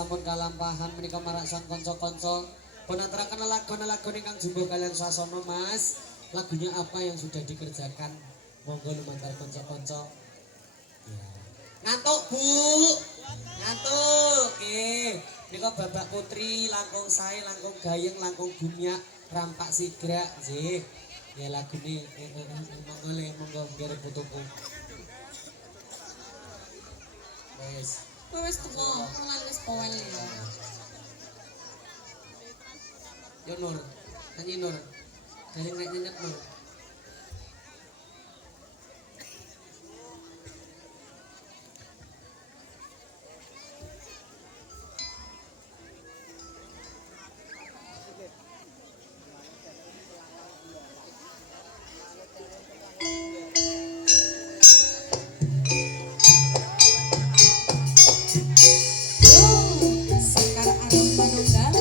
sampun kalampahan menika maraksan kanca-kanca pun aturaken lagu-lagu ingkang jumbo kalian swasana Mas. Lagunya apa yang sudah dikerjakan? Monggo lumantar kanca-kanca. Ya. Ngantuk, Bu. Ngantuk. Nggih. Nika Babak Putri langkung sae, langkung gayeng, langkung gumyak, rampak sigrak nggih. Ya lagune monggo le monggo biar putuku. Wes. Wis teko, mulai wis powel ya. Yo Nur, nyanyi Nur. Gayeng nek nyenyet Nur. Sekar arep manunggal.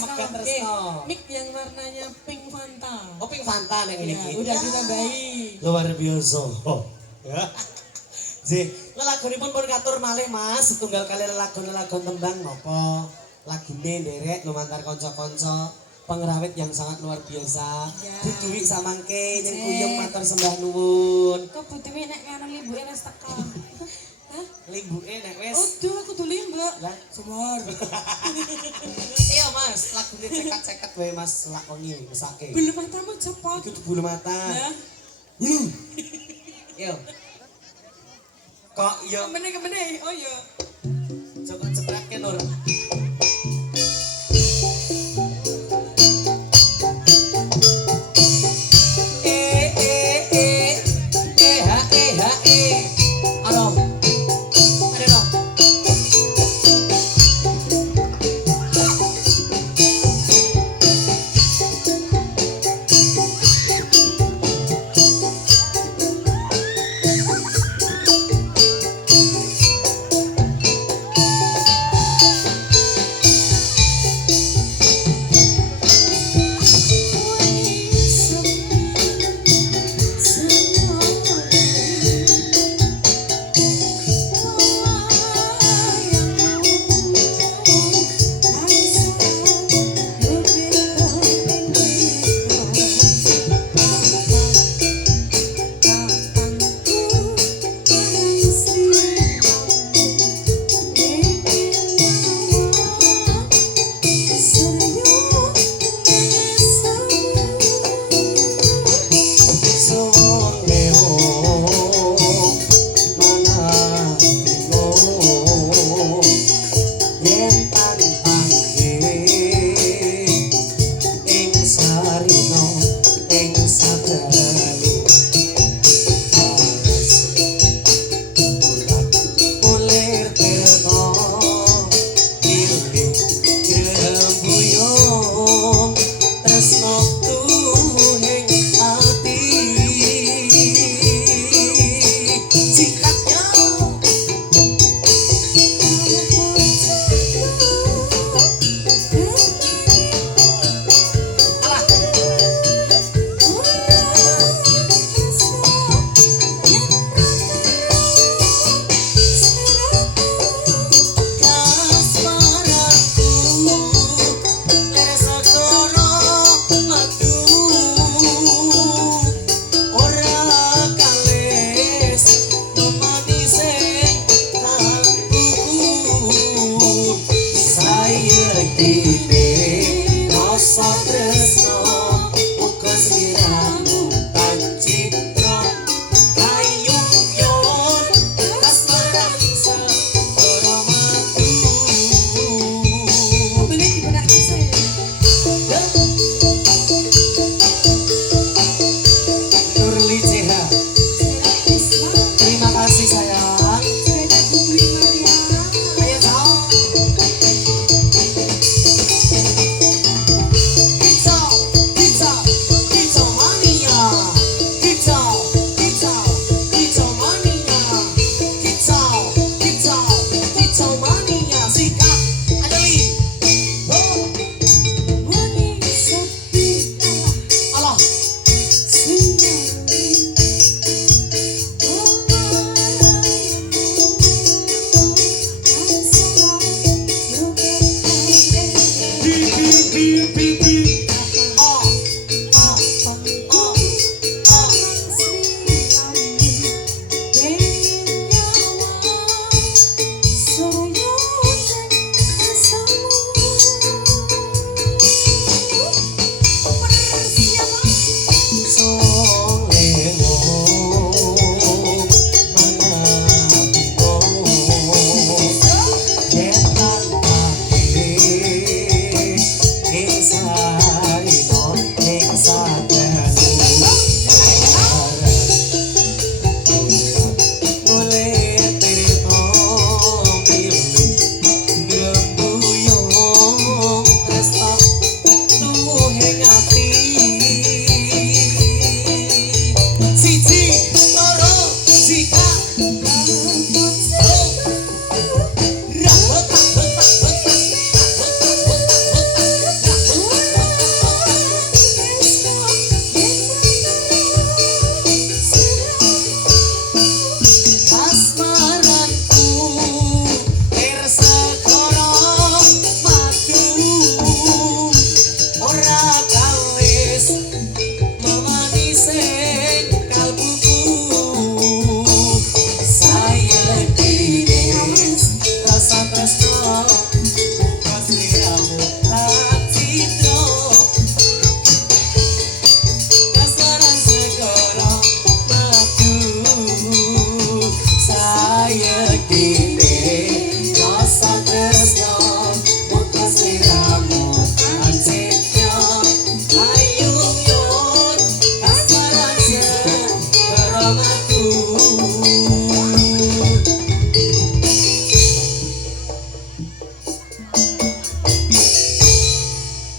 Megat Tresno. Mik yang warnanya pink Fanta. Oh, pink Fanta nek Ya, iki. udah ditambahi. Luar biasa. Ya. Ji, lelagonipun pun katur malih Mas, setunggal kali lelagon tembang napa? Lagune nderek lumantar kanca-kanca pengrawit yang sangat luar biasa. Ya. Bu Dewi samangke nyeng kuyung matur sembah nuwun. Kok butuhe nek ngono limbuke wis teko. Hah? Limbuke nek wis. Aduh, aku tuh limbuk. Lah, Semar. iya Mas, lagune cekat-cekat wae Mas lakoni mesake. Bulu matamu cepot. Itu bulu mata. Ya. Bulu. Yo. Kok yo Kemene. Oh iya. coba ceprake Nur.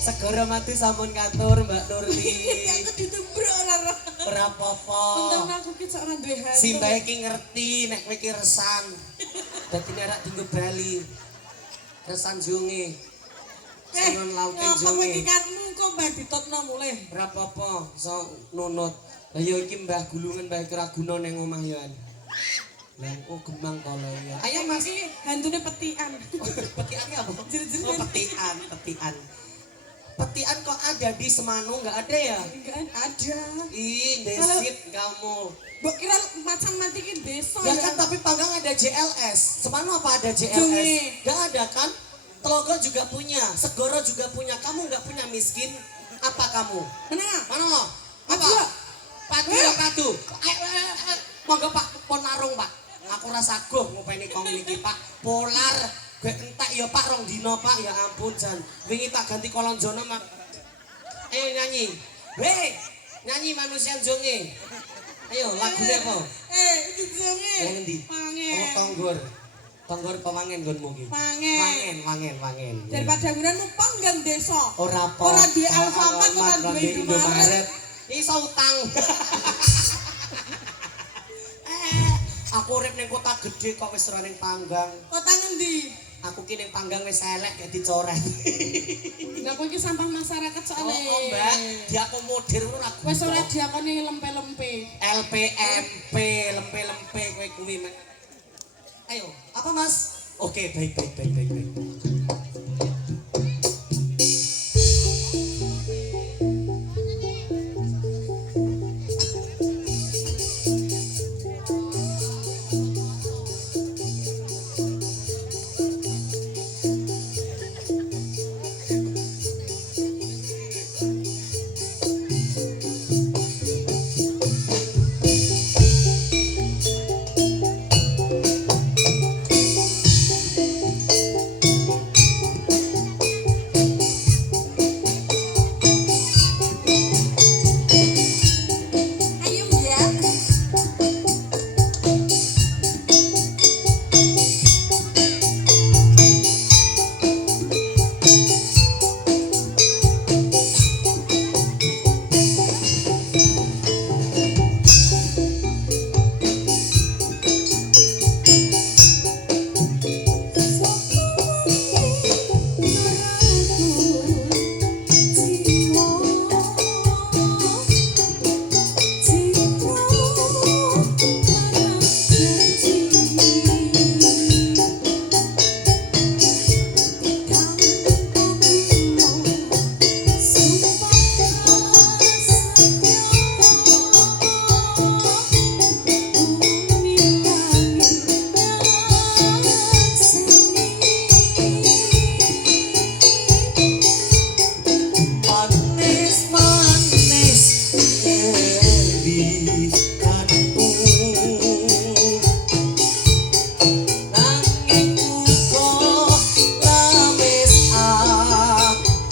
Segara mati sampun katur Mbak Nurli. Aku ditembrok ora. Ora apa-apa. Untung aku ki sok ora duwe hantu. Si Mbak iki ngerti nek kowe iki resan. Dadi nek rak dienggo bali. Resan junge. Sengon laute Apa kowe iki junge. karmu kok mbah ditotno mulih. Ora apa-apa, iso nunut. Lah ya iki Mbah Gulungan Mbah ora guna ning omah ya. Lah kok gemang to lho ya. Ayo Mas. Iki hantune petian. Petiannya apa? Jir-jir. Oh, petian. Petian kok ada di Semanu nggak ada ya? Enggak ada. Ih, desit kamu. Mbok kira macan mati ki desa Ya kan tapi Panggang ada JLS. Semanu apa ada JLS? Junge. Nggak ada kan? Telogo juga punya, Segoro juga punya. Kamu nggak punya miskin? Apa kamu? Mana lo? Apa? Padu ya padu. Monggo Pak, pon narung Pak. Aku rasa saguh ngopeni kong niki Pak. Polar. Gue entek ya Pak rong dino Pak, ya ampun Jan. Wingi tak ganti kolonjono Mak. Ayo nyanyi. Hei, nyanyi manusia jonge. Ayo lagune apa? Iki jenenge. Yang endi? Pangen. Oh Tonggor. Tonggor pemangen nggonmu ki. Pangen. Wangen. Daripada nguran numpang gang desa. Ora apa. Ora duwe Alfamart, ora duwe Indomaret. Iso utang. Aku urip ning kota gede kok wis ora ning Panggang. Kota ngendi? Aku ki ning Panggang wis elek gak dicoret. Lah kowe iki sampah masyarakat soalnya. Oh, Mbak, diakomodir ora. Wis ora diakoni lempe-lempe. LPMP, lempe-lempe kowe kuwi. Ayo, apa Mas? Oke, baik. Ayo ya. Manis di kanku nanging kok lamis atimu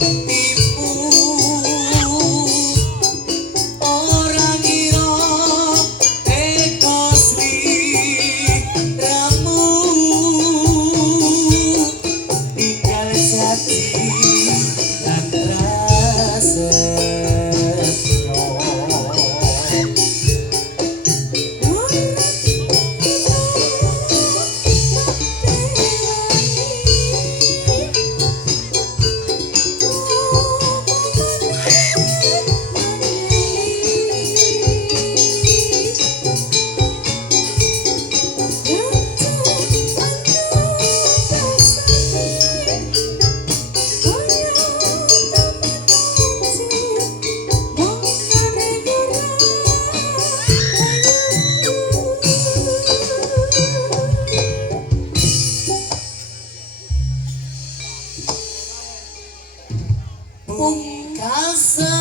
ora ngira teko sliramu tinggal jati dan prasetyo. Pungkasane